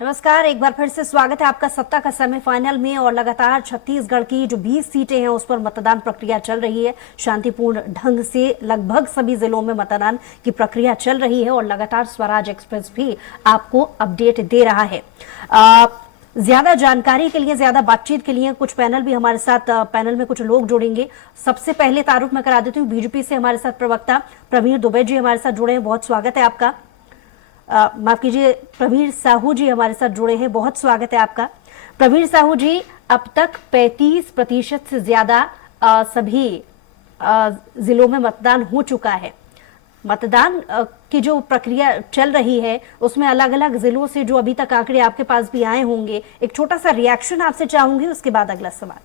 नमस्कार, एक बार फिर से स्वागत है आपका सत्ता का सेमीफाइनल में। और लगातार छत्तीसगढ़ की जो 20 सीटें हैं उस पर मतदान प्रक्रिया चल रही है। शांतिपूर्ण ढंग से लगभग सभी जिलों में मतदान की प्रक्रिया चल रही है और लगातार स्वराज एक्सप्रेस भी आपको अपडेट दे रहा है। ज्यादा जानकारी के लिए, ज्यादा बातचीत के लिए कुछ पैनल भी हमारे साथ, पैनल में कुछ लोग जुड़ेंगे। सबसे पहले तारुफ मैं करा देती हूँ, बीजेपी से हमारे साथ प्रवक्ता प्रवीण दुबे जी हमारे साथ जुड़े हैं, बहुत स्वागत है आपका। माफ कीजिए, प्रवीण साहू जी हमारे साथ जुड़े हैं, बहुत स्वागत है आपका। प्रवीण साहू जी, अब तक 35% से ज्यादा सभी जिलों में मतदान हो चुका है। मतदान की जो प्रक्रिया चल रही है उसमें अलग अलग जिलों से जो अभी तक आंकड़े आपके पास भी आए होंगे, एक छोटा सा रिएक्शन आपसे चाहूंगी, उसके बाद अगला सवाल।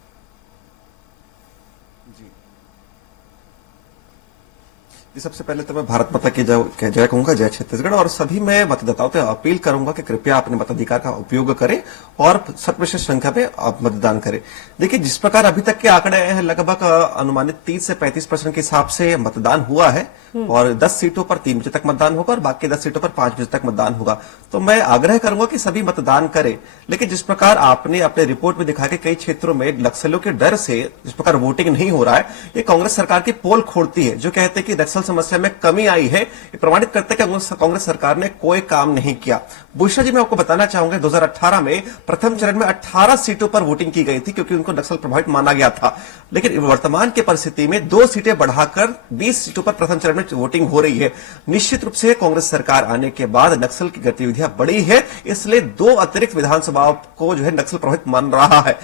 सबसे पहले तो मैं भारत माता की जय कहूंगा, जय छत्तीसगढ़। और सभी मैं मतदाताओं से अपील करूंगा कि कृपया अपने मताधिकार का उपयोग करें और 100% संख्या में आप मतदान करें। देखिए, जिस प्रकार अभी तक के आंकड़े हैं, लगभग अनुमानित 30 से 35% के हिसाब से मतदान हुआ है और 10 सीटों पर 3 बजे तक मतदान होगा और बाकी 10 सीटों पर 5 बजे तक मतदान होगा। तो मैं आग्रह करूंगा कि सभी मतदान करें। लेकिन जिस प्रकार आपने अपने रिपोर्ट में दिखा कि कई क्षेत्रों में नक्सलियों के डर से जिस प्रकार वोटिंग नहीं हो रहा है, ये कांग्रेस सरकार की पोल खोलती है, जो कहते हैं कि नक्सल समस्या में कमी आई है। ये प्रमाणित करते हैं कि कांग्रेस सरकार ने कोई काम नहीं किया। बुशरा जी, मैं आपको बताना चाहूंगा, 2018 में प्रथम चरण में 18 सीटों पर वोटिंग की गई थी क्योंकि उनको नक्सल प्रभावित माना गया था। लेकिन वर्तमान की परिस्थिति में 2 सीटें बढ़ाकर 20 सीटों पर प्रथम चरण में वोटिंग हो रही है। निश्चित रूप से कांग्रेस सरकार आने के बाद नक्सल की गतिविधियां बढ़ी है, इसलिए 2 अतिरिक्त विधानसभाओं को जो है नक्सल प्रभावित मान रहा है।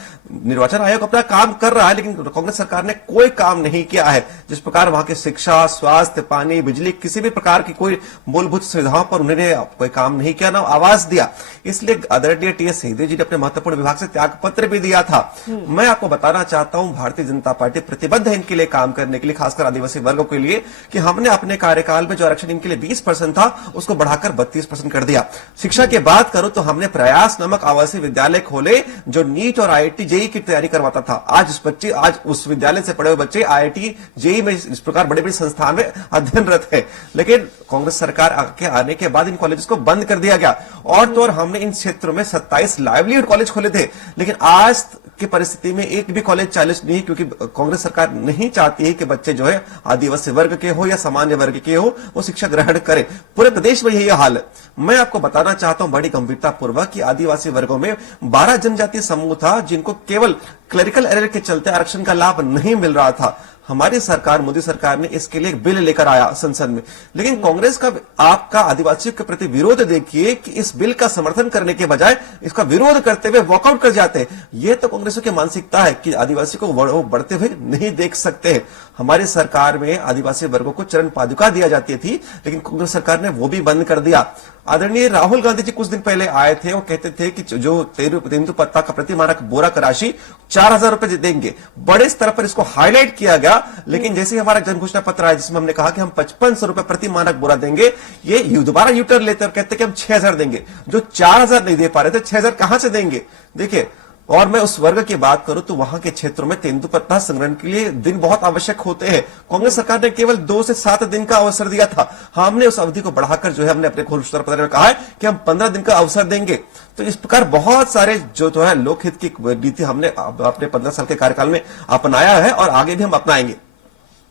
निर्वाचन आयोग अपना काम कर रहा है, लेकिन कांग्रेस सरकार ने कोई काम नहीं किया है। जिस प्रकार वहां की शिक्षा, स्वास्थ्य, पानी, बिजली, किसी भी प्रकार की कोई मूलभूत सुविधाओं पर उन्होंने कोई काम नहीं किया, ना आवाज दिया। इसलिए आदरणीय टीएस सिंहदेव जी ने अपने महत्वपूर्ण विभाग से त्याग पत्र भी दिया था। मैं आपको बताना चाहता हूं, भारतीय जनता पार्टी प्रतिबद्ध है इनके लिए काम करने के लिए, खासकर आदिवासी वर्गों के लिए, कि हमने अपने कार्यकाल में जो आरक्षण इनके लिए 20% था उसको बढ़ाकर 32% कर दिया। शिक्षा की बात करूं तो हमने प्रयास नामक आवासीय विद्यालय खोले जो नीट और आईआईटी जेई की तैयारी करवाता था। आज उस विद्यालय से पढ़े हुए बच्चे आईआईटी जेई में इस प्रकार बड़े बड़े संस्थान में अध्ययनरत है। लेकिन कांग्रेस सरकार के आने के बाद इन कॉलेज को बंद कर दिया गया। और तो और हमने इन क्षेत्रों में 27 लाइवलीहुड कॉलेज खोले थे, लेकिन आज की परिस्थिति में एक भी कॉलेज चालू नहीं, क्योंकि कांग्रेस सरकार नहीं चाहती है कि बच्चे जो है आदिवासी वर्ग के हो या सामान्य वर्ग के हो वो शिक्षा ग्रहण करें। पूरे प्रदेश में यही हाल है। मैं आपको बताना चाहता हूं बड़ी गंभीरता पूर्वक कि आदिवासी वर्गों में 12 जनजातीय समूह था जिनको केवल क्लरिकल एरर के चलते आरक्षण का लाभ नहीं मिल रहा था। हमारी सरकार, मोदी सरकार ने इसके लिए एक बिल लेकर आया संसद में, लेकिन कांग्रेस का आपका आदिवासियों के प्रति विरोध देखिए कि इस बिल का समर्थन करने के बजाय इसका विरोध करते हुए वॉकआउट कर जाते हैं। यह तो कांग्रेसियों की मानसिकता है कि आदिवासी को बढ़ते हुए नहीं देख सकते। हमारी सरकार में आदिवासी वर्गों को चरण पादुका दिया जाती थी, लेकिन कांग्रेस सरकार ने वो भी बंद कर दिया। आदरणीय राहुल गांधी जी कुछ दिन पहले आए थे, वो कहते थे कि जो तेंदुपत्ता का प्रति मानक बोरा का राशि 4000 रुपए देंगे। बड़े स्तर पर इसको हाईलाइट किया गया, लेकिन जैसे हमारा जन घोषणा पत्र आया जिसमें हमने कहा कि हम 5500 रुपए प्रति मानक बोरा देंगे, ये दोबारा यूटर्न लेते और कहते कि हम 6000 देंगे। जो 4000 नहीं दे पा रहे थे, 6000 कहां से देंगे? देखिए, और मैं उस वर्ग की बात करूं तो वहां के क्षेत्रों में तेंदुपत्ता संग्रहण के लिए दिन बहुत आवश्यक होते हैं। कांग्रेस सरकार ने केवल 2 से 7 दिन का अवसर दिया था। हमने उस अवधि को बढ़ाकर जो है हमने अपने घोषणा पत्र में कहा है कि हम 15 दिन का अवसर देंगे। तो इस प्रकार बहुत सारे जो है लोकहित की नीति हमने अपने 15 साल के कार्यकाल में अपनाया है और आगे भी हम अपनाएंगे।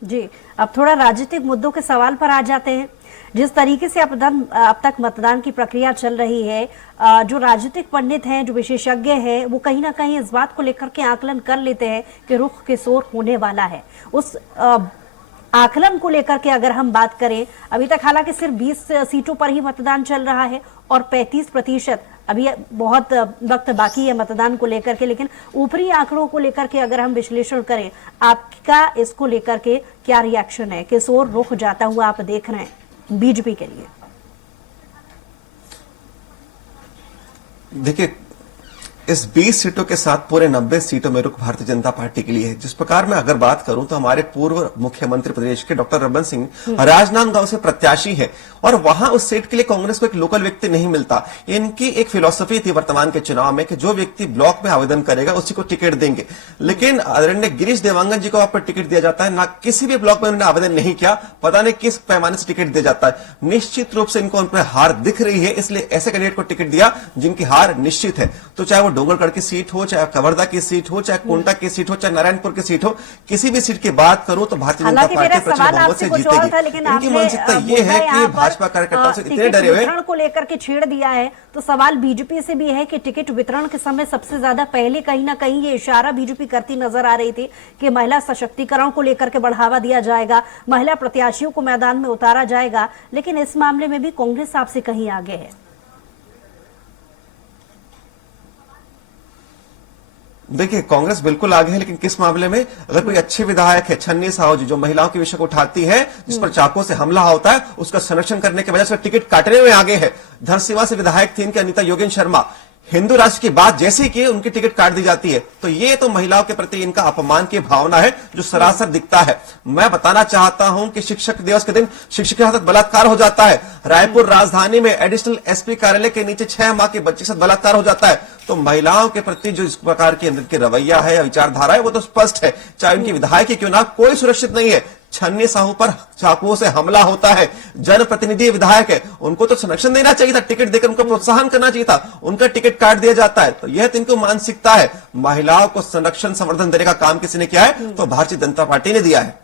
जी, अब थोड़ा राजनीतिक मुद्दों के सवाल पर आ जाते हैं। जिस तरीके से अब तक मतदान की प्रक्रिया चल रही है, जो राजनीतिक पंडित हैं, जो विशेषज्ञ हैं, वो कहीं ना कहीं इस बात को लेकर के आकलन कर लेते हैं कि रुख किशोर होने वाला है। उस आकलन को लेकर के अगर हम बात करें, अभी तक हालांकि सिर्फ 20 सीटों पर ही मतदान चल रहा है और 35%, अभी बहुत वक्त बाकी है मतदान को लेकर के, लेकिन ऊपरी आंकड़ों को लेकर के अगर हम विश्लेषण करें, आपका इसको लेकर के क्या रिएक्शन है? किशोर रुख जाता हुआ आप देख रहे हैं बीजेपी के लिए? देखिए, इस 20 सीटों के साथ पूरे 90 सीटों में रुख भारतीय जनता पार्टी के लिए है। जिस प्रकार मैं अगर बात करूं तो हमारे पूर्व मुख्यमंत्री प्रदेश के डॉक्टर रमन सिंह राजनांदगांव से प्रत्याशी है और वहां उस सीट के लिए कांग्रेस को एक लोकल व्यक्ति नहीं मिलता। इनकी एक फिलॉसफी थी वर्तमान के चुनाव में कि जो व्यक्ति ब्लॉक में आवेदन करेगा उसी को टिकट देंगे, लेकिन आदरणीय गिरीश देवांगन जी को वहां पर टिकट दिया जाता है, ना किसी भी ब्लॉक में उन्होंने आवेदन नहीं किया, पता नहीं किस पैमाने से टिकट दिया जाता है। निश्चित रूप से इनको उन पर हार दिख रही है, इसलिए ऐसे कैंडिडेट को टिकट दिया जिनकी हार निश्चित है। तो चाहे वो डोंगरगढ़ की सीट हो, चाहे कवर्धा की सीट हो, चाहे कोंटा की सीट हो, चाहे नारायणपुर की सीट हो, किसी भी सीट की बात करूं तो भारतीय जनता पार्टी प्रचंड बहुमत से जीतेगी। इनकी मानसिकता ये है कि भाजपा कार्यकर्ताओं से इतने डरे हुए वितरण को लेकर के छेड़ दिया है। तो सवाल बीजेपी से भी है कि टिकट वितरण के समय सबसे ज्यादा पहले कहीं ना कहीं ये इशारा बीजेपी करती नजर आ रही थी कि महिला सशक्तिकरण को लेकर के बढ़ावा दिया जाएगा, महिला प्रत्याशियों को मैदान में उतारा जाएगा, लेकिन इस मामले में भी कांग्रेस आपसे कहीं आगे है। देखिए, कांग्रेस बिल्कुल आगे है, लेकिन किस मामले में? अगर कोई अच्छे विधायक है, छन्नी साहू जी, जो महिलाओं के विषय को उठाती है, जिस पर चाकू से हमला होता है, उसका संरक्षण करने के वजह से टिकट काटने में आगे है। धरसीवा से विधायक थी इनके अनीता योगेंद्र शर्मा, हिंदू राष्ट्र की बात जैसे की उनकी टिकट काट दी जाती है। तो ये तो महिलाओं के प्रति इनका अपमान की भावना है जो सरासर दिखता है। मैं बताना चाहता हूं कि शिक्षक दिवस के दिन शिक्षक के साथ बलात्कार हो जाता है। रायपुर राजधानी में एडिशनल एसपी कार्यालय के नीचे 6 माह के बच्चे के साथ बलात्कार हो जाता है। तो महिलाओं के प्रति जो इस प्रकार की रवैया है या विचारधारा है वो तो स्पष्ट है। चाहे उनकी विधायक क्यों ना, कोई सुरक्षित नहीं है। छन्नी साहू पर चाकुओं से हमला होता है, जनप्रतिनिधि विधायक है, उनको तो संरक्षण देना चाहिए था, टिकट देकर उनको प्रोत्साहन करना चाहिए था, उनका टिकट काट दिया जाता है। तो यह तो इनको मानसिकता है। महिलाओं को संरक्षण संवर्धन देने का काम किसी ने किया है तो भारतीय जनता पार्टी ने दिया है।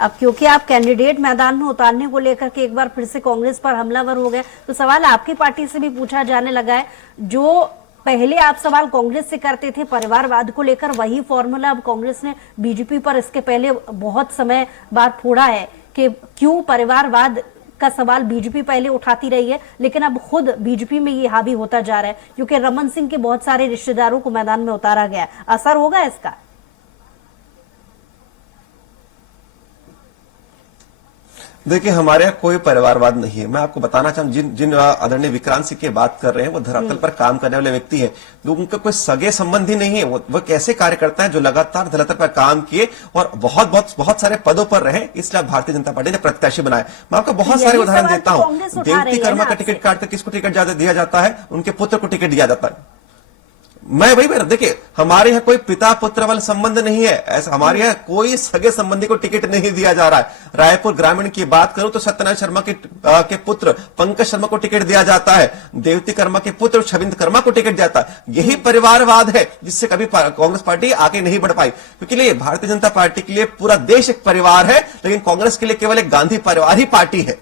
अब क्योंकि आप कैंडिडेट मैदान में उतारने को लेकर के एक बार फिर से कांग्रेस पर हमलावर हो गए, तो सवाल आपकी पार्टी से भी पूछा जाने लगा है। जो पहले आप सवाल कांग्रेस से करते थे परिवारवाद को लेकर, वही फॉर्मूला अब कांग्रेस ने बीजेपी पर इसके पहले बहुत समय बाद फोड़ा है कि क्यों परिवारवाद का सवाल बीजेपी पहले उठाती रही है, लेकिन अब खुद बीजेपी में ये हावी होता जा रहा है क्योंकि रमन सिंह के बहुत सारे रिश्तेदारों को मैदान में उतारा गया। असर होगा इसका? देखिए, हमारे यहाँ कोई परिवारवाद नहीं है। मैं आपको बताना चाहूँ, जिन आदरणीय विक्रांत सिंह की बात कर रहे हैं वो धरातल पर काम करने वाले व्यक्ति है। उनका कोई सगे संबंधी नहीं है। वो कैसे कार्यकर्ता है जो लगातार धरातल पर काम किए और बहुत सारे पदों पर रहे, इसलिए भारतीय जनता पार्टी ने प्रत्याशी बनाया। मैं आपको बहुत सारे उदाहरण देता हूँ। देवती कर्मा का टिकट काटकर किसको टिकट दिया जाता है? उनके पुत्र को टिकट दिया जाता है। मैं वही देखिए, हमारे यहाँ कोई पिता पुत्र वाला संबंध नहीं है। ऐसा हमारे यहाँ कोई सगे संबंधी को टिकट नहीं दिया जा रहा है। रायपुर ग्रामीण की बात करूं तो सत्यनारायण शर्मा के पुत्र पंकज शर्मा को टिकट दिया जाता है। देवती कर्मा के पुत्र छविंद्र कर्मा को टिकट जाता है। यही परिवारवाद है जिससे कभी कांग्रेस पार्टी आगे नहीं बढ़ पाई, क्योंकि भारतीय जनता पार्टी के लिए पूरा देश एक परिवार है, लेकिन कांग्रेस के लिए केवल एक गांधी परिवार ही पार्टी है।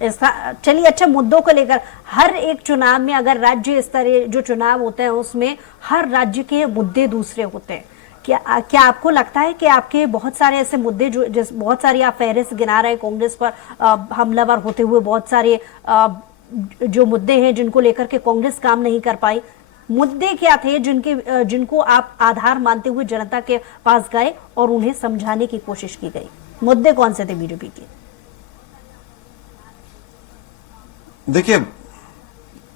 चलिए, अच्छा, मुद्दों को लेकर हर एक चुनाव में, अगर राज्य स्तर जो चुनाव होते हैं उसमें हर राज्य के मुद्दे दूसरे होते हैं। क्या आपको लगता है कि आपके बहुत सारे ऐसे मुद्दे जो बहुत सारी आप फहरिस्त गिना रहे हैं कांग्रेस पर हमलावर होते हुए, बहुत सारे जो मुद्दे हैं जिनको लेकर के कांग्रेस काम नहीं कर पाई, मुद्दे क्या थे जिनको आप आधार मानते हुए जनता के पास गए और उन्हें समझाने की कोशिश की गई? मुद्दे कौन से थे बीजेपी के? देखिए,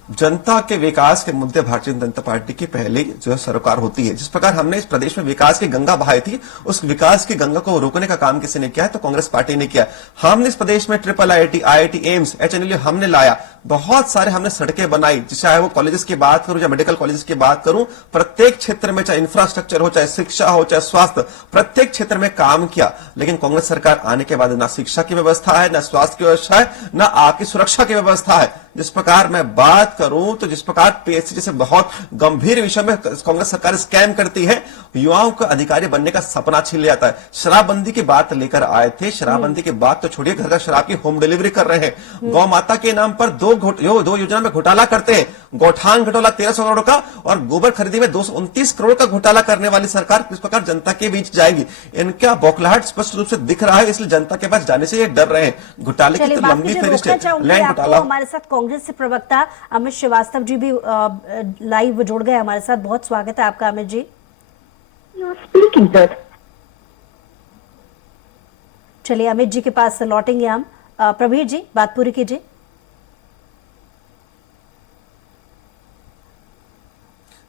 जनता के विकास के मुद्दे भारतीय जनता पार्टी की पहले जो है सरकार होती है। जिस प्रकार हमने इस प्रदेश में विकास की गंगा बहाई थी, उस विकास की गंगा को रोकने का काम किसी ने किया है तो कांग्रेस पार्टी ने किया। हमने इस प्रदेश में ट्रिपल IIT, एम्स, HNLU हमने लाया। बहुत सारे हमने सड़कें बनाई, चाहे वो कॉलेजेस की बात करूं या मेडिकल कॉलेजेस की बात करूं, प्रत्येक क्षेत्र में, चाहे इंफ्रास्ट्रक्चर हो, चाहे शिक्षा हो, चाहे स्वास्थ्य, प्रत्येक क्षेत्र में काम किया। लेकिन कांग्रेस सरकार आने के बाद ना शिक्षा की व्यवस्था है, ना स्वास्थ्य की व्यवस्था है, ना आपकी सुरक्षा की व्यवस्था है। जिस प्रकार मैं बात करूं तो जिस प्रकार PSC जैसे बहुत गंभीर विषय में कांग्रेस सरकार स्कैम करती है, युवाओं का अधिकारी बनने का सपना छीन जाता है। शराबबंदी की बात लेकर आए थे, शराबबंदी की बात तो छोड़िए, घर घर शराब की होम डिलीवरी कर रहे हैं। गौ माता के नाम पर दो योजना में घोटाला करते हैं। गौठान घोटाला 1300 करोड़ का और गोबर खरीदी में 229 करोड़ का घोटाला करने वाली सरकार किस प्रकार जनता के बीच जाएगी, इनका बौखलाहट स्पष्ट रूप से दिख रहा है। इसलिए जनता के पास जाने से ये डर रहे हैं। घोटाले की तो लंबी फहरिस्त है। लैंड घोटाला। हमारे साथ कांग्रेस से प्रवक्ता अमित श्रीवास्तव जी भी लाइव जुड़ गए हमारे साथ। बहुत स्वागत है आपका अमित जी। चलिए, अमित जी के पास लौटेंगे हम। प्रवीर जी, बात पूरी कीजिए।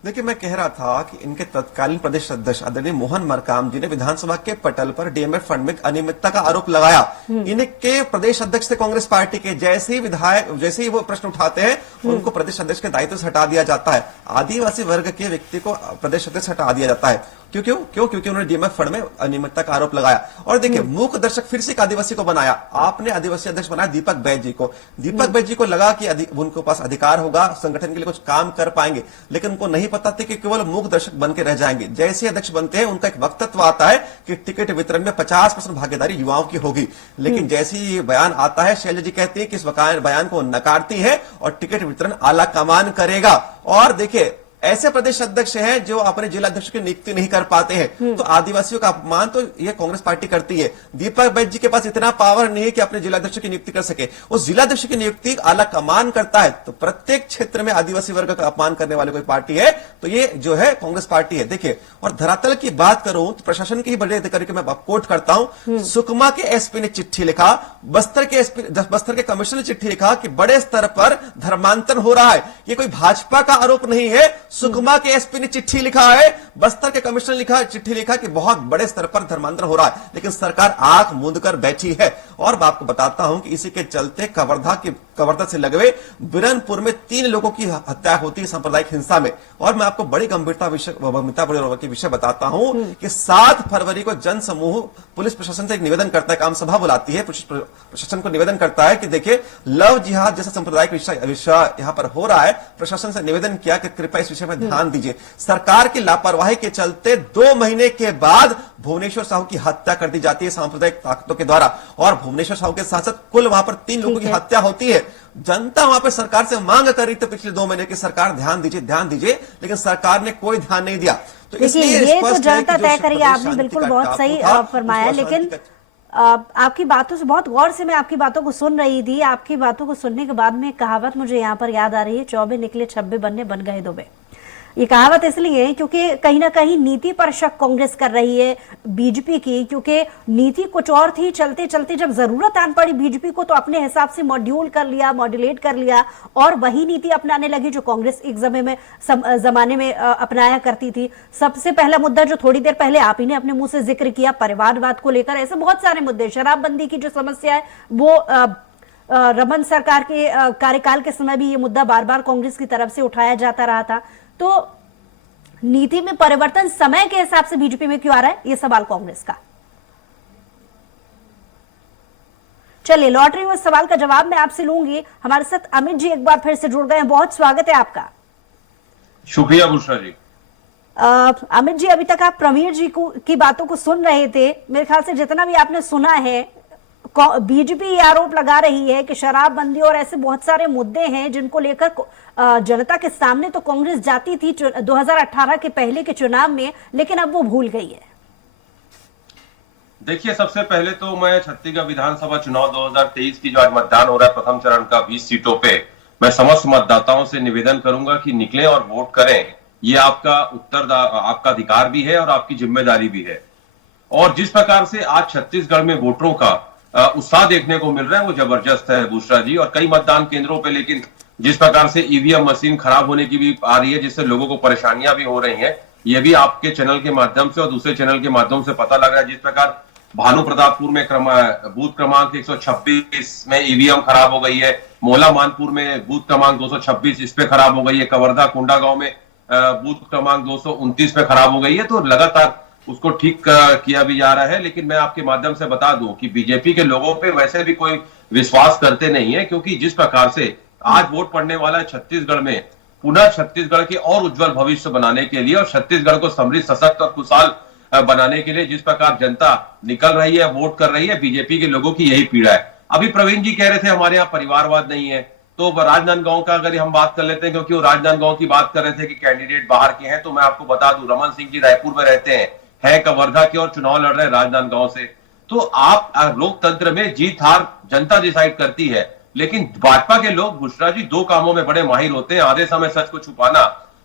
देखिए, मैं कह रहा था कि इनके तत्कालीन प्रदेश अध्यक्ष आदरणीय मोहन मरकाम जी ने विधानसभा के पटल पर डीएमएफ फंड में अनियमितता का आरोप लगाया। इनके प्रदेश अध्यक्ष थे कांग्रेस पार्टी के, जैसे ही वो प्रश्न उठाते हैं उनको प्रदेश अध्यक्ष के दायित्व से हटा दिया जाता है। आदिवासी वर्ग के व्यक्ति को प्रदेश अध्यक्ष हटा दिया जाता है। क्यों? क्योंकि उन्होंने डीएमएफ फंड में अनियमितता का आरोप लगाया। और देखिए, मूक दर्शक फिर से एक आदिवासी को बनाया। आपने आदिवासी अध्यक्ष बनाया दीपक बैज जी को। दीपक बैज जी को लगा कि उनके पास अधिकार होगा, संगठन के लिए कुछ काम कर पाएंगे, लेकिन उनको नहीं पता था कि केवल मूक दर्शक बन के रह जाएंगे। जैसे अध्यक्ष बनते हैं उनका एक वक्तव्य आता है कि टिकट वितरण में 50% भागीदारी युवाओं की होगी, लेकिन जैसे ही बयान आता है, शैलजा जी कहती है कि इस बयान को नकारती है और टिकट वितरण आला कमान करेगा। और देखिए, ऐसे प्रदेश अध्यक्ष हैं जो अपने जिला अध्यक्ष की नियुक्ति नहीं कर पाते हैं, तो आदिवासियों का अपमान तो यह कांग्रेस पार्टी करती है। दीपक बैज जी के पास इतना पावर नहीं है कि अपने जिला अध्यक्ष की नियुक्ति कर सके। उस जिला अध्यक्ष की नियुक्ति आला कमान करता है। तो प्रत्येक क्षेत्र में आदिवासी वर्ग का अपमान करने वाली कोई पार्टी है तो ये जो है कांग्रेस पार्टी है। देखिए, और धरातल की बात करूं तो प्रशासन के ही बड़े अधिकारी को मैं कोट करता हूं। सुकमा के एसपी ने चिट्ठी लिखा, बस्तर के कमिश्नर ने चिट्ठी लिखा कि बड़े स्तर पर धर्मांतरण हो रहा है। ये कोई भाजपा का आरोप नहीं है। सुकमा के एसपी ने चिट्ठी लिखा है, बस्तर के कमिश्नर ने चिट्ठी लिखा कि बहुत बड़े स्तर पर धर्मांतरण हो रहा है, लेकिन सरकार आंख मूंद कर बैठी है। और मैं आपको बताता हूं कि इसी के चलते कवर्धा से लगवे बिरनपुर में 3 लोगों की हत्या होती है सांप्रदायिक हिंसा में। और मैं आपको बड़ी गंभीरता के विषय बताता हूं कि 7 फरवरी को जन समूह पुलिस प्रशासन से एक निवेदन करता है, काम सभा बुलाती है, प्रशासन को निवेदन करता है कि देखिए, लव जिहाद जैसा सांप्रदायिक विषय यहां पर हो रहा है। प्रशासन से निवेदन किया कि कृपया इस विषय में ध्यान दीजिए। सरकार की लापरवाही के चलते 2 महीने के बाद भुवनेश्वर साहू की हत्या कर दी जाती है सांप्रदायिक ताकतों के द्वारा। और भुवनेश्वर साहू के साथ साथ कुल वहां पर 3 लोगों की हत्या होती है। जनता वहां पर सरकार से मांग कर रही थी पिछले 2 महीने की, सरकार ध्यान दीजिए, लेकिन सरकार ने कोई ध्यान नहीं दिया। तो इसलिए ये तो जनता तय करेगी। आपने बिल्कुल बहुत सही फरमाया, लेकिन आपकी बातों से बहुत गौर से मैं आपकी बातों को सुन रही थी। आपकी बातों को सुनने के बाद में कहावत मुझे यहाँ पर याद आ रही है, 24 निकले 26 बनने बन गए 2। ये कहावत इसलिए है क्योंकि कहीं ना कहीं नीति पर शक कांग्रेस कर रही है बीजेपी की, क्योंकि नीति कुछ और थी। चलते चलते जब जरूरत आन पड़ी बीजेपी को तो अपने हिसाब से मॉड्यूलेट कर लिया और वही नीति अपनाने लगी जो कांग्रेस एक जमाने में अपनाया करती थी। सबसे पहला मुद्दा जो थोड़ी देर पहले आप ही ने अपने मुंह से जिक्र किया, परिवारवाद को लेकर, ऐसे बहुत सारे मुद्दे, शराबबंदी की जो समस्या है वो रमन सरकार के कार्यकाल के समय भी ये मुद्दा बार बार कांग्रेस की तरफ से उठाया जाता रहा था। तो नीति में परिवर्तन समय के हिसाब से बीजेपी में क्यों आ रहा है, ये सवाल कांग्रेस का। चलिए, लौट रही हूं इस सवाल का जवाब मैं आपसे लूंगी। हमारे साथ अमित जी एक बार फिर से जुड़ गए हैं, बहुत स्वागत है आपका। शुक्रिया बुशरा जी। अमित जी, अभी तक आप प्रवीण जी की बातों को सुन रहे थे। मेरे ख्याल से जितना भी आपने सुना है, बीजेपी ये आरोप लगा रही है कि शराबबंदी और ऐसे बहुत सारे मुद्दे हैं जिनको लेकर जनता के सामने तो कांग्रेस जाती थी 2018 के पहले के चुनाव में, लेकिन अब वो भूल गई है। देखिए, सबसे पहले तो मैं छत्तीसगढ़ विधानसभा चुनाव 2023 की जो आज मतदान हो रहा है प्रथम चरण का 20 सीटों पे, मैं समस्त मतदाताओं से निवेदन करूंगा कि निकलें और वोट करें। ये आपका आपका अधिकार भी है और आपकी जिम्मेदारी भी है। और जिस प्रकार से आज छत्तीसगढ़ में वोटरों का उत्साह देखने को मिल रहा है वो जबरदस्त है बुशरा जी। और कई मतदान केंद्रों पे लेकिन जिस प्रकार से ईवीएम मशीन खराब होने की भी आ रही है, जिससे लोगों को परेशानियां भी हो रही हैं, ये भी आपके चैनल के माध्यम से और दूसरे चैनल के माध्यम से पता लग रहा है। जिस प्रकार भानु प्रतापपुर में बूथ क्रमांक 126 में ईवीएम खराब हो गई है, मोला मानपुर में बूथ क्रमांक 226 इस पे खराब हो गई है, कवर्धा कोंडागांव में बूथ क्रमांक 229 पे खराब हो गई है। तो लगातार उसको ठीक किया भी जा रहा है। लेकिन मैं आपके माध्यम से बता दूं कि बीजेपी के लोगों पे वैसे भी कोई विश्वास करते नहीं है, क्योंकि जिस प्रकार से आज वोट पड़ने वाला है छत्तीसगढ़ में, पुनः छत्तीसगढ़ के और उज्जवल भविष्य बनाने के लिए और छत्तीसगढ़ को समृद्ध, सशक्त और खुशहाल बनाने के लिए जिस प्रकार जनता निकल रही है, वोट कर रही है, बीजेपी के लोगों की यही पीड़ा है। अभी प्रवीण जी कह रहे थे हमारे यहाँ परिवारवाद नहीं है, तो राजनांदगांव का अगर हम बात कर लेते हैं, क्योंकि वो राजनांदगांव की बात कर रहे थे कि कैंडिडेट बाहर के हैं, तो मैं आपको बता दूं रमन सिंह जी रायपुर में रहते हैं, है कवर्धा के और चुनाव लड़ रहे हैं राजनांदगांव से। तो आप लोकतंत्र में जीत हार जनता डिसाइड करती है, लेकिन भाजपा के लोग बुशरा जी 2 कामों में बड़े माहिर होते हैं, आधे समय सच को छुपाना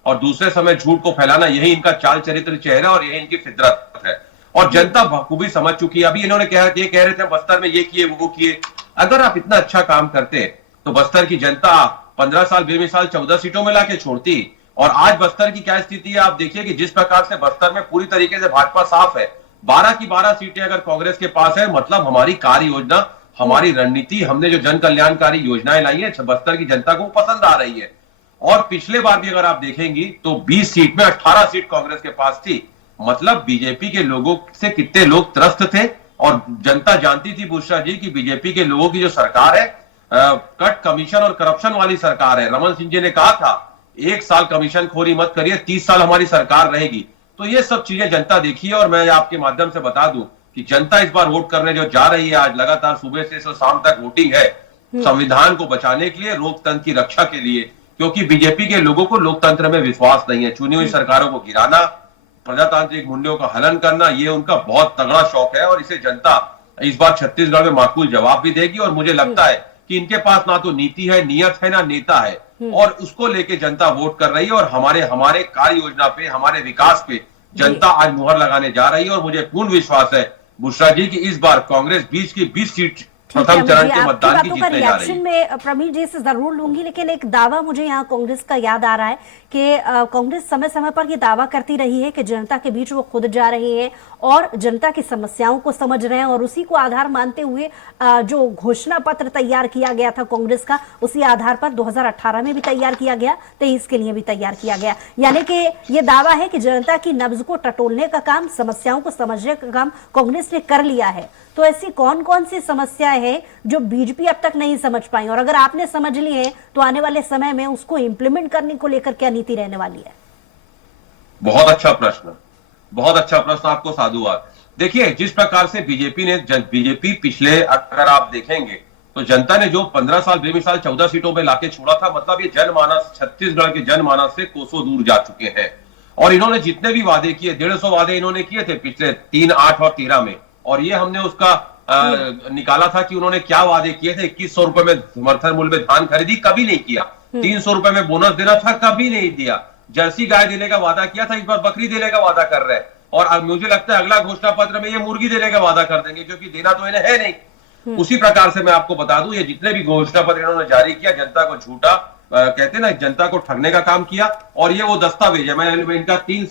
और दूसरे समय झूठ को फैलाना। यही इनका चाल चरित्र, चेहरा और यही इनकी फितरत है और जनता बखूबी समझ चुकी है। अभी इन्होंने ये कह रहे थे बस्तर में ये किए वो किए। अगर आप इतना अच्छा काम करते तो बस्तर की जनता 15 साल 20 साल 14 सीटों में लाके छोड़ती और आज बस्तर की क्या स्थिति है आप देखिए कि जिस प्रकार से बस्तर में पूरी तरीके से भाजपा साफ है, 12 की 12 सीटें अगर कांग्रेस के पास है, मतलब हमारी कार्य योजना, हमारी रणनीति, हमने जो जन कल्याणकारी योजनाएं लाई है बस्तर की जनता को पसंद आ रही है। और पिछले बार भी अगर आप देखेंगी तो 20 सीट में 18 सीट कांग्रेस के पास थी, मतलब बीजेपी के लोगों से कितने लोग त्रस्त थे। और जनता जानती थी बुशरा जी की बीजेपी के लोगों की जो सरकार है कट कमीशन और करप्शन वाली सरकार है। रमन सिंह जी ने कहा था 1 साल कमीशन खोरी मत करिए, 30 साल हमारी सरकार रहेगी। तो ये सब चीजें जनता देखी है और मैं आपके माध्यम से बता दूं कि जनता इस बार वोट करने जो जा रही है, आज लगातार सुबह से शाम तक वोटिंग है संविधान को बचाने के लिए, लोकतंत्र की रक्षा के लिए, क्योंकि बीजेपी के लोगों को लोकतंत्र में विश्वास नहीं है। चुनी हुई सरकारों को गिराना, प्रजातांत्रिक मूल्यों का हनन करना, ये उनका बहुत तगड़ा शौक है और इसे जनता इस बार छत्तीसगढ़ में माकूल जवाब भी देगी। और मुझे लगता है कि इनके पास ना तो नीति है, नियत है, ना नेता है, और उसको लेके जनता वोट कर रही है। और हमारे कार्य योजना पे, हमारे विकास पे जनता आज मुहर लगाने जा रही है। और मुझे पूर्ण विश्वास है बुशरा जी की इस बार कांग्रेस 20 की 20 सीट प्रथम चरण के मतदान की जीतने जा रही है। में प्रवीण जी से जरूर लूंगी, लेकिन एक दावा मुझे यहाँ कांग्रेस का याद आ रहा है कि कांग्रेस समय समय पर ये दावा करती रही है कि जनता के बीच वो खुद जा रही है और जनता की समस्याओं को समझ रहे हैं, और उसी को आधार मानते हुए जो घोषणा पत्र तैयार किया गया था कांग्रेस का, उसी आधार पर 2018 में भी तैयार किया गया, 23 के लिए भी तैयार किया गया। यानी कि ये दावा है कि जनता की नब्ज को टटोलने का काम, समस्याओं को समझने का काम कांग्रेस ने कर लिया है। तो ऐसी कौन कौन सी समस्याएं हैं जो बीजेपी अब तक नहीं समझ पाई, और अगर आपने समझ ली है तो आने वाले समय में उसको इंप्लीमेंट करने को लेकर क्या नीति रहने वाली है? बहुत अच्छा प्रश्न, बहुत अच्छा प्रश्न आपको साधुवाद। देखिए जिस प्रकार से बीजेपी पिछले अगर आप देखेंगे तो जनता ने जो 15 साल बेमिसाल 14 सीटों पे लाके छोड़ा था, मतलब ये जनमानस, छत्तीसगढ़ के जनमानस से कोसों दूर जा चुके हैं। और इन्होंने जितने भी वादे किए, 150 वादे इन्होंने किए थे पिछले 3, 8 और 13 में, और ये हमने उसका निकाला था कि उन्होंने क्या वादे किए थे। 2100 रुपए में समर्थन मूल्य में धान खरीदी, कभी नहीं किया। 300 रुपए में बोनस देना था, कभी नहीं दिया। जर्सी गाय देने का वादा किया था, इस बार बकरी देने का वादा कर रहे हैं। और अब मुझे लगता है अगला घोषणा पत्र में ये मुर्गी देने का वादा कर देंगे, क्योंकि देना तो इन्हें है नहीं। उसी प्रकार से मैं आपको बता दूं, ये जितने भी घोषणा पत्र इन्होंने जारी किया, जनता को झूठा कहते ना, जनता को ठगने का काम किया। और ये वो दस्तावेज है, मैं इनका 3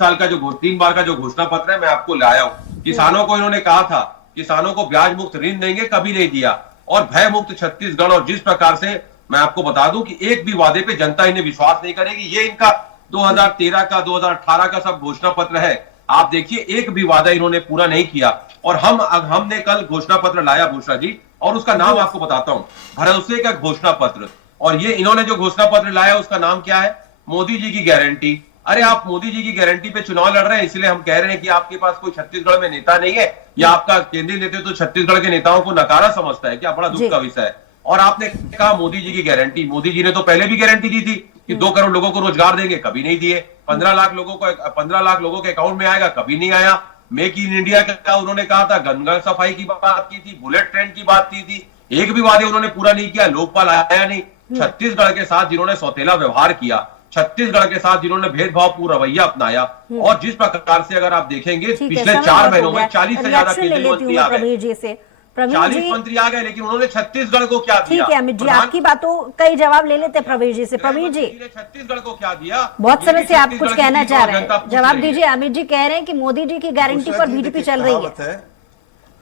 बार का जो घोषणा पत्र है मैं आपको लाया हूं। किसानों को इन्होंने कहा था किसानों को ब्याज मुक्त ऋण देंगे, कभी नहीं दिया। और भय मुक्त छत्तीसगढ़, और जिस प्रकार से मैं आपको बता दूं कि एक भी वादे पे जनता इन्हें विश्वास नहीं करेगी। ये इनका 2013 का 2018 का सब घोषणा पत्र है, आप देखिए एक भी वादा इन्होंने पूरा नहीं किया। और हमने कल घोषणा पत्र लाया बुशरा जी, और उसका नाम आपको बताता हूं, भरोसे का घोषणा पत्र। और ये इन्होंने जो घोषणा पत्र लाया उसका नाम क्या है? मोदी जी की गारंटी। अरे आप मोदी जी की गारंटी पे चुनाव लड़ रहे हैं, इसलिए हम कह रहे हैं कि आपके पास कोई छत्तीसगढ़ में नेता नहीं है, या आपका केंद्रीय नेतृत्व तो छत्तीसगढ़ के नेताओं को नकारा समझता है क्या? बड़ा दुख का विषय है। और आपने कहा मोदी जी की गारंटी, मोदी जी ने तो पहले भी गारंटी दी थी कि 2 करोड़ लोगों को रोजगार देंगे, कभी नहीं दिए। 15 लाख लोगों के अकाउंट में आएगा, कभी नहीं आया। मेक इन इंडिया का उन्होंने कहा था, गंगा सफाई की बात की थी, बुलेट ट्रेन की बात की थी, एक भी वादे उन्होंने पूरा नहीं किया। लोकपाल आया नहीं। छत्तीसगढ़ के साथ जिन्होंने सौतेला व्यवहार किया, छत्तीसगढ़ के साथ जिन्होंने भेदभावपूर्ण रवैया अपनाया, और जिस प्रकार से अगर आप देखेंगे पिछले 4 महीनों में 40 से ज्यादा केंद्रीय मंत्री आ गए, 40 मंत्री आ गए, लेकिन उन्होंने छत्तीसगढ़ को क्या दिया? ठीक है अमित जी, आपकी बातों कई जवाब ले लेते प्रवीण जी से। प्रवीण जी, छत्तीसगढ़ को क्या दिया? बहुत समय से आप कुछ कहना चाह रहे हैं, जवाब दीजिए। अमित जी कह रहे हैं कि मोदी जी की गारंटी पर बीजेपी चल रही है।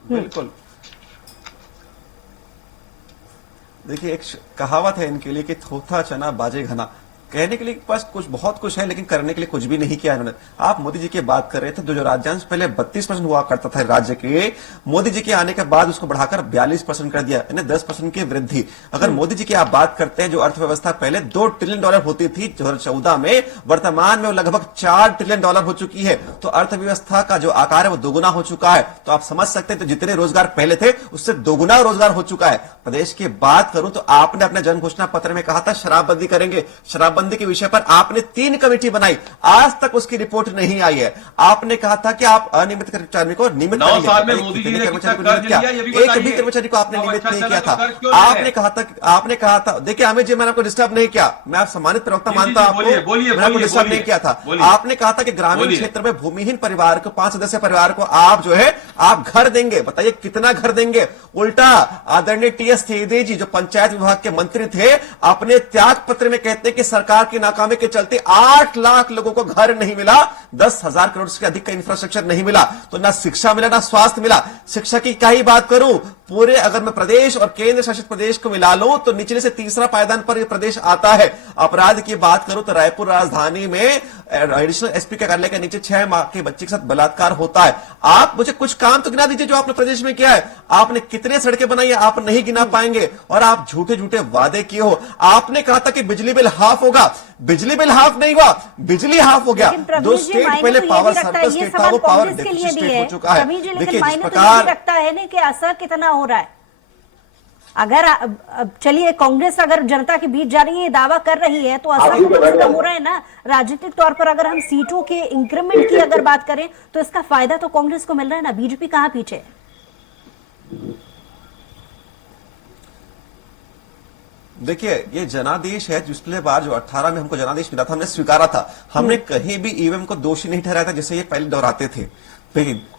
बिल्कुल, देखिए एक कहावत है इनके लिए कि थोथा चना बाजे घना। कहने के लिए पास कुछ बहुत कुछ है, लेकिन करने के लिए कुछ भी नहीं किया इन्होंने। आप मोदी जी की बात कर रहे थे, जो राज्यांश पहले 32% हुआ करता था राज्य के, मोदी जी के आने के बाद उसको बढ़ाकर 42% कर दिया, यानी 10% की वृद्धि। अगर मोदी जी की आप बात करते हैं, जो अर्थव्यवस्था पहले $2 ट्रिलियन होती थी 2014 में, वर्तमान में वो लगभग $4 ट्रिलियन हो चुकी है। तो अर्थव्यवस्था का जो आकार है वो दोगुना हो चुका है। तो आप समझ सकते हैं, तो जितने रोजगार पहले थे उससे दोगुना रोजगार हो चुका है। प्रदेश की बात करूं तो आपने अपने जन घोषणा पत्र में कहा था शराबबंदी करेंगे। शराबबंदी के विषय पर आपने 3 कमेटी बनाई, आज तक उसकी रिपोर्ट नहीं आई है। आपने कहा था कि आप अनियमित कर्मचारी को नियमित करेंगे। 9 साल में मोदी जी ने कर्मचारी को नियमित किया, एक भी कर्मचारी को आपने नियमित नहीं किया था। आपने कहा था, देखिए अमित जी, मैंने आपको डिस्टर्ब नहीं किया, मैं आप सम्मानित प्रवक्ता मानता हूं, मैंने आपको डिस्टर्ब नहीं किया था। आपने कहा था कि ग्रामीण क्षेत्र में भूमिहीन परिवार को, 5 सदस्य परिवार को आप जो है आप घर देंगे। बताइए कितना घर देंगे? उल्टा आदरणीय TS त्रिवेदी जी, जो पंचायत विभाग के मंत्री थे, अपने त्याग पत्र में कहते हैं कि सरकार सरकार की नाकामी के चलते 8 लाख लोगों को घर नहीं मिला, 10,000 करोड़ से अधिक का इंफ्रास्ट्रक्चर नहीं मिला, तो ना शिक्षा मिला ना स्वास्थ्य मिला। शिक्षा की क्या ही बात करूं, पूरे अगर मैं प्रदेश और केंद्र शासित प्रदेश को मिला लूं तो निचले से तीसरा पायदान पर यह प्रदेश आता है। अपराध की बात करूं तो रायपुर राजधानी में एडिशनल एसपी के कार्यालय के नीचे 6 माह के बच्चे के साथ बलात्कार होता है। आप मुझे कुछ काम तो गिना दीजिए जो आपने प्रदेश में किया है। आपने कितने सड़कें बनाई है, आप नहीं गिना पाएंगे। और आप झूठे झूठे वादे किए हो। आपने कहा था कि बिजली बिल हाफ होगा, बिजली बिल हाफ नहीं हुआ, बिजली हाफ हो गया। दो स्टेट पहले पावर सर्कल स्टेट था, वो पावर डेफिसिट स्टेट हो चुका है। देखिए जिस प्रकार लगता है ना कि असर कितना हो रहा है। अगर चलिए कांग्रेस अगर जनता के बीच जा रही है, दावा कर रही है, तो असर तो कम से कम हो रहा है ना राजनीतिक तौर पर। अगर हम सीटों के इंक्रीमेंट की अगर बात करें तो इसका फायदा तो कांग्रेस को मिल रहा है ना, बीजेपी कहां पीछे है? देखिए ये जनादेश है, पिछले बार जो 18 में हमको जनादेश मिला था हमने स्वीकारा था। हमने कहीं भी ईवीएम को दोषी नहीं ठहराया था, जैसे ये पहले दोहराते थे।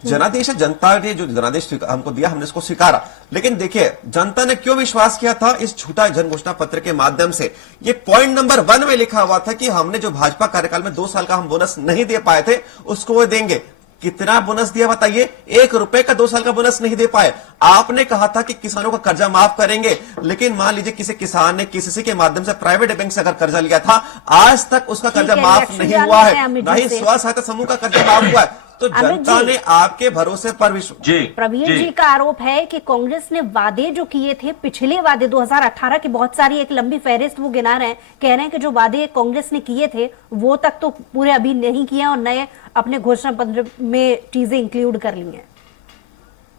जनादेश है, जनता ने जो जनादेश हमको दिया हमने इसको स्वीकारा। लेकिन देखिए जनता ने क्यों विश्वास किया था इस झूठा जन घोषणा पत्र के माध्यम से। ये पॉइंट नंबर 1 में लिखा हुआ था कि हमने जो भाजपा कार्यकाल में 2 साल का हम बोनस नहीं दे पाए थे उसको वो देंगे। कितना बोनस दिया बताइए? 1 रुपए का 2 साल का बोनस नहीं दे पाए। आपने कहा था कि किसानों का कर्जा माफ करेंगे, लेकिन मान लीजिए किसी किसान ने किसी के माध्यम से प्राइवेट बैंक से अगर कर्जा लिया था, आज तक उसका कर्जा माफ नहीं हुआ है, ना ही स्व सहायता समूह का कर्जा माफ हुआ है। तो जनता ने आपके भरोसे पर विश्वास। प्रवीण जी का आरोप है कि कांग्रेस ने वादे जो किए थे, पिछले वादे 2018 की बहुत सारी एक लंबी फहरिस्त वो गिना रहे हैं, कह रहे हैं कि जो वादे कांग्रेस ने किए थे वो तक तो पूरे अभी नहीं किए और नए अपने घोषणा पत्र में चीजें इंक्लूड कर ली हैं।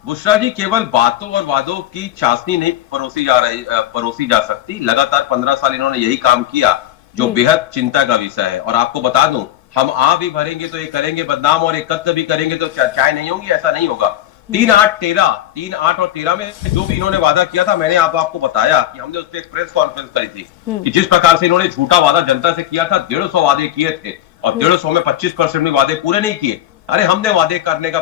बुशरा जी, केवल बातों और वादों की चाशनी नहीं परोसी जा सकती। लगातार 15 साल इन्होंने यही काम किया जो बेहद चिंता का विषय है। और आपको बता दूं, हम आ भी भरेंगे तो ये करेंगे बदनाम और एकत्र भी करेंगे तो चाय नहीं होगी, ऐसा नहीं होगा। 3, 8 और 13 में जो भी इन्होंने वादा किया था, मैंने आपको बताया कि हमने उस पर एक प्रेस कॉन्फ्रेंस करी थी कि जिस प्रकार से इन्होंने झूठा वादा जनता से किया था। 150 वादे किए थे और 150 में 25% भी वादे पूरे नहीं किए। अरे हमने वादे करने का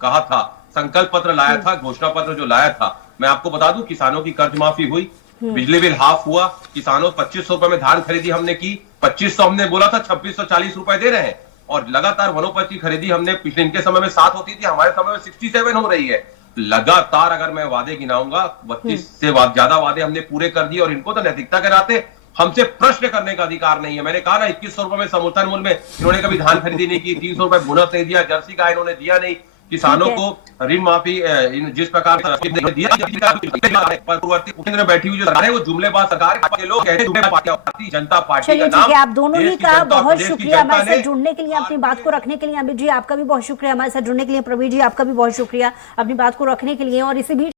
कहा था, संकल्प पत्र लाया था, घोषणा पत्र जो लाया था। मैं आपको बता दूं, किसानों की कर्ज माफी हुई, बिजली बिल हाफ हुआ, किसानों 2500 रुपए में धान खरीदी हमने की, 2500 हमने बोला था, 2640 रुपए दे रहे हैं। और लगातार वनोपज की खरीदी हमने पिछले इनके समय में 7 होती थी, हमारे समय में 67 हो रही है। लगातार अगर मैं वादे गिनाऊंगा 32 से ज्यादा वादे हमने पूरे कर दिए। और इनको तो नैतिकता के नाते हमसे प्रश्न करने का अधिकार नहीं है। मैंने कहा ना, 2100 रुपए में समर्थन मूल्य में इन्होंने कभी धान खरीदी नहीं की, 300 रुपए बोनस नहीं दिया, जर्सी का इन्होंने दिया नहीं, किसानों को ऋण माफी जिस प्रकार केंद्र में बैठी हुई जो सरकार है वो जुमलेबाज सरकार के लोग कहते हैं भारतीय जनता पार्टी का नाम। आप दोनों ही का बहुत शुक्रिया हमारे साथ जुड़ने के लिए, अपनी बात को रखने के लिए। अमित जी आपका भी बहुत शुक्रिया हमारे साथ जुड़ने के लिए। प्रवीण जी आपका भी बहुत शुक्रिया अपनी बात को रखने के लिए। और इसी बीच